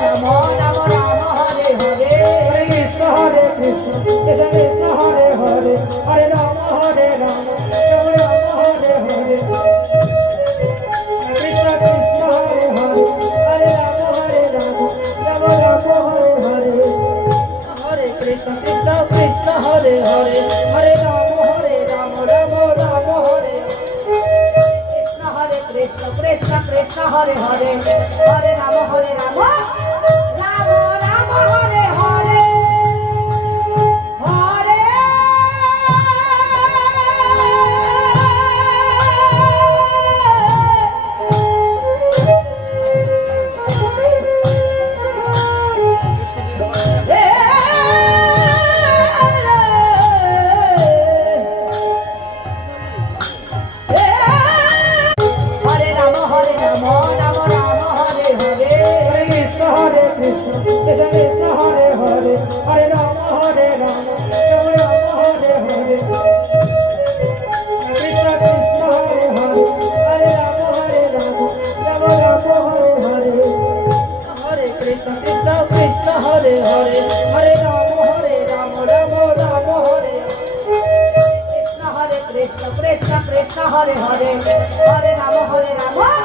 Ram Ram Ram Hare Hare Hare Krishna Krishna Hare Hare Hare Ram Ram Ram Hare Hare Krishna Krishna Hare Hare Hare Ram Ram Ram Hare Hare Hare Krishna Krishna Krishna Hare Hare Hare Ram Ram Ram Hare Krishna Hare Krishna Krishna Krishna Hare Hare Hare Ram Ram Ram Hare Hare Hare Krishna Hare Hare Hare Ram Ram Ram Hare Hare Krishna Krishna Hare Hare Hare Ram Ram Ram Hare Hare Krishna Krishna Krishna Hare Hare Hare Ram Ram Ram Hare Krishna Hare Krishna Krishna Krishna Hare Hare Hare Ram